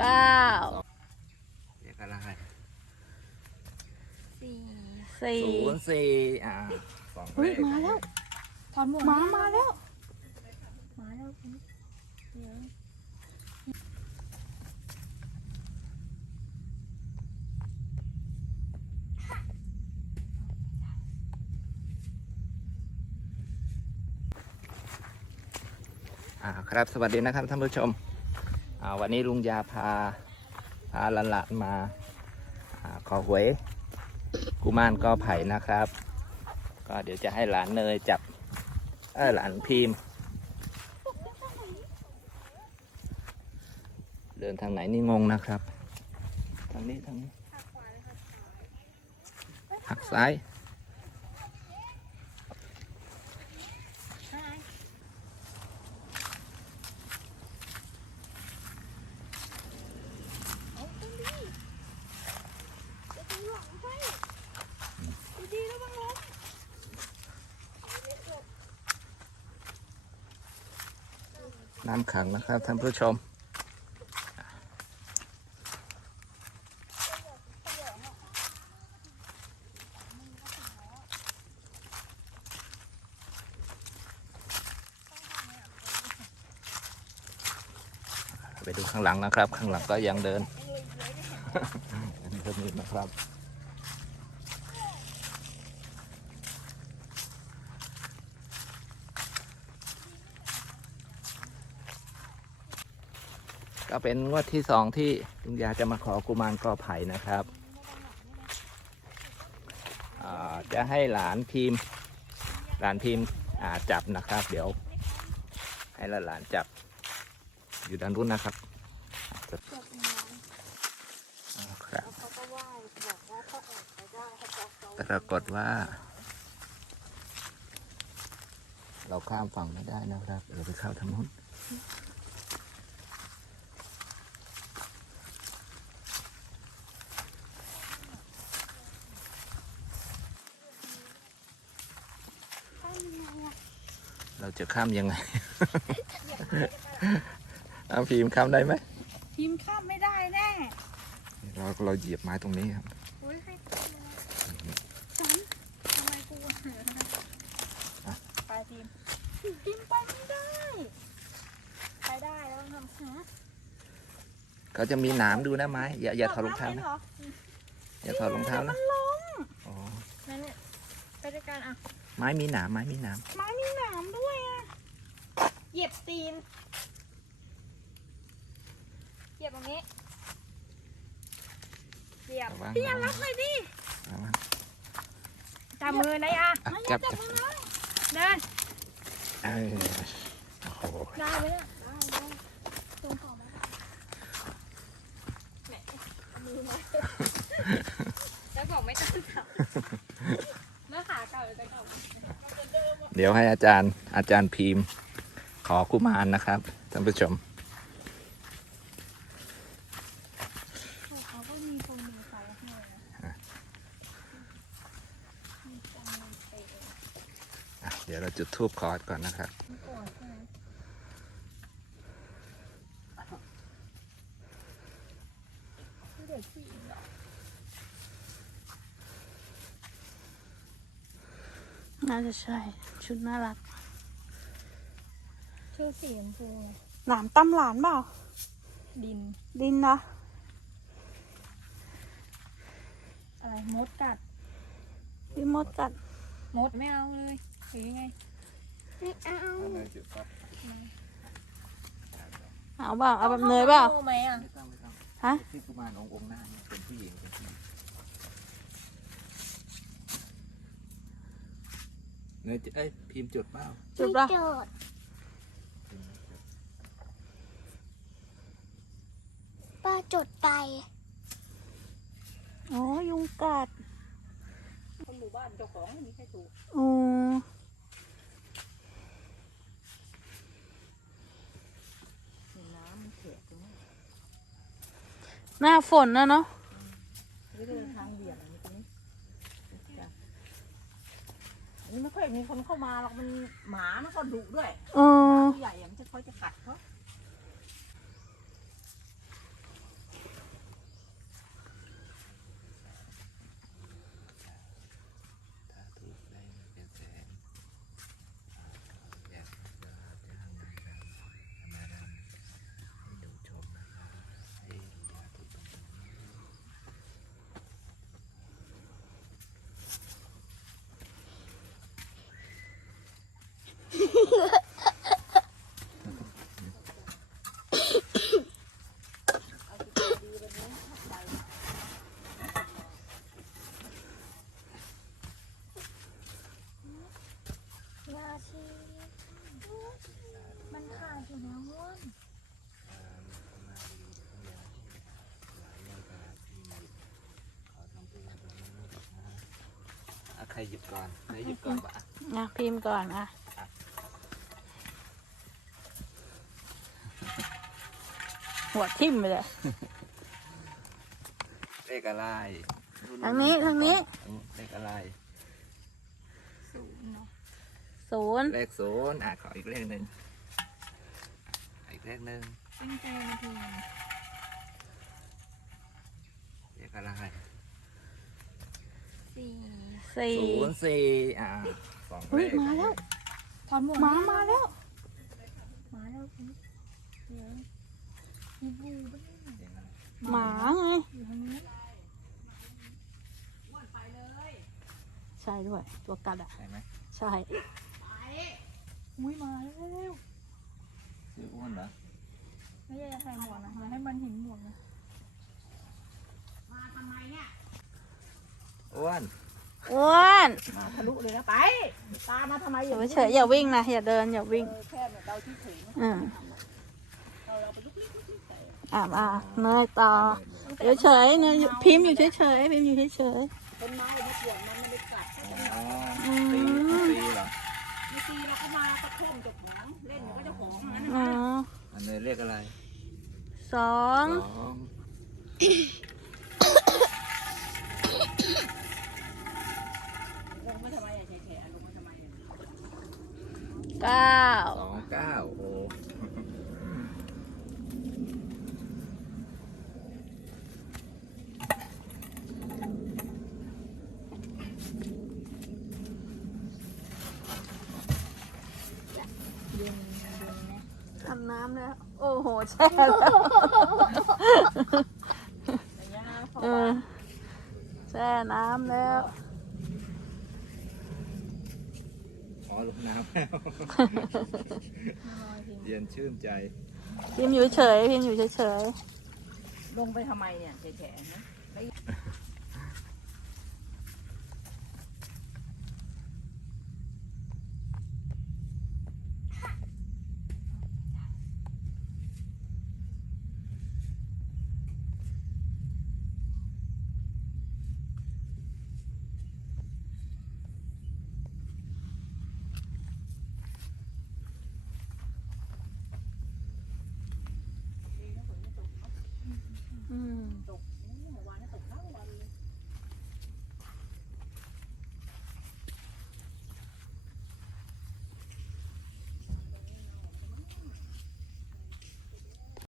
เก้าเรียกอะไรสี่สี่ศูนย์สี่อ่าสองเฮ้ยเลขมาแล้วถอนหมวกมามาแล้วมาแล้วเดี๋ยวอ่าครับสวัสดีนะครับท่านผู้ชมอ่า วันนี้ลุงยาพาพาหลานๆมาอขอหวยกุมารกอไผ่นะครับ ก็เดี๋ยวจะให้หลานเนยจับเออหลานพิมพ์เดินทางไหนนี่งงนะครับ ทางนี้ทางนี้หักซ้าย น้ำขังนะครับท่านผู้ชม ไปดูข้างหลังนะครับ ข้างหลังก็ยังเดินยังเดินอยู่นะครับ ก็เป็นงวดที่สองที่ลุงยาจะมาขอกุมารกอไผ่นะครับจะให้หลานพิมพ์หลานพิมพ์จับนะครับ เดี๋ยว ให้หลานจับ อยู่ด้านนู้นนะครับจะอ่าครับปได้ให้จับเขาปรากฏว่า เราข้ามฝั่งไม่ได้นะครับ เราไปเข้าทางนู้น เราจะข้ามยังไง เอาพิมพ์ข้ามได้ไหมทีมข้ามไม่ได้แน่เราเราเหยียบไม้ตรงนี้ครับโอ้ยให้ข้ามเลยฉันทำไมกูไปทีมทีมไปไม่ได้ ไปได้แล้วต้องทำฮะเขาจะมีหนามดูนะไม้อย่าอย่าถอดรองเท้านะหรออย่าถอดรองเท้านะมันล้มอ๋อนั่นเนี่ยไปด้วยกันอะ ไม้มีหนามไม้มีหนามไม้มีหนามด้วยอะ เหยียบตีน เหยียบตรงนี้ เหยียบ ระวังพี่ยัระนวัรังบหน่อยดิระวังจับมือนะยะอะนายจัยะบจับจับมือเลยเดิน เออโอ้โหได้ไหมเนี่ยได้ได้ตรงของมาไหนมือมา แล้วบอกไม่ต้องจับ เดี๋ยวให้อาจารย์อาจารย์พิมพ์ ขอกุมารนะครับท่านผู้ชมเดี๋ยวเราจุดทูบขอร์ดก่อนนะครับเด็กผู้หญิงเหรอ น่าจะใช่ ชุดน่ารักชื่อสีชมพูหลานตั้มหลานเปล่า ดิน ดินนะอะไรมดกัดพี่มดกัด มดไม่เอาเลยหรือยังไงไม่เอาเอาเปล่าเอาแบบเนยเปล่าไหมอะ ฮะ ที่กุมารองค์องค์หน้าเนี่ยเป็นผู้หญิงเป็นผู้หญิง เนยเอ้ยพิมพ์จุดเปล่าจุดป่ะไม่โจทย์ป้าจดไป อ๋อ ยุงกัดคนหมู่บ้านเจ้าของไม่มีใครถูกอ๋อน้ำมันเขียตรงนี้หน้าฝนนะเนาะ นี่ก็เป็นทางเบี่ยงอันนี้ตรงนี้จ้ะ อันนี้ไม่ค่อยมีคนเข้ามาหรอกมันหมามันก็ดุด้วยเออผู้ใหญ่อะมันจะคอยจะกัดเขา ยาชีมันขาดอยู่นะว่นอะใครหยิบก่อนใครหยิบก่อนปะ นะพิมพ์ก่อนอะ หัวทิ่มไปเลยเลขอะไรทางนี้ทางนี้เลขอะไรศูนย์เลขศูนย์อะขออีกเลขหนึ่งอีกเลขหนึ่งเลขอะไรสี่ศูนย์สี่อะสองเลเฮ้ยขมาแล้วถอนหมวกหมามาแล้ว มาแล้วคุณเดี๋ยวมีบูบ้าง หมาไง อยู่ทางนี้ ใช่ ด้วย ตัวกัดอะ ใช่ไหมใช่อุ้ยมาแล้วชื่ออ้วนเหรอไม่ใช่จะใส่หมวกนะอย่าให้มันเห็นหมวกนะอ้วนอ้วนมาทะลุเลยนะไปตามมาทำไมอย่าไปเฉยอย่าวิ่งนะอย่าเดินอย่าวิ่งเออแค่เนี่ยเราที่ถึงอืมเราเราไปลุกลี้ลุกลี้ใส่ อ่าอ่าเนยต่อเดี๋ยวเฉยเนยอยู่พิมพ์อยู่เฉยเฉยๆพิมพ์อยู่เฉยเฉยต้นไม้มาปวดมันไม่ได้กลับอ๋ออืมตีตีเหรอไม่ตีเราเข้ามากระท่อมเจ้าของเล่นกับเจ้าของนั้นๆอ๋ออันนี้เลขอะไรสองสองลงมาทำไมอะแฉะๆลงมาทำไมอะเก้าสองเก้า ทำน้ำแล้ว โอ้โห แช่แล้วแต่ย่าพอเออแช่น้ำแล้ว ขอลงน้ำแล้วเย็นชื่นใจ พิมพ์อยู่เฉย พิมพ์อยู่เฉยลงไปทำไมเนี่ยแฉะๆนะ ๆอืมตก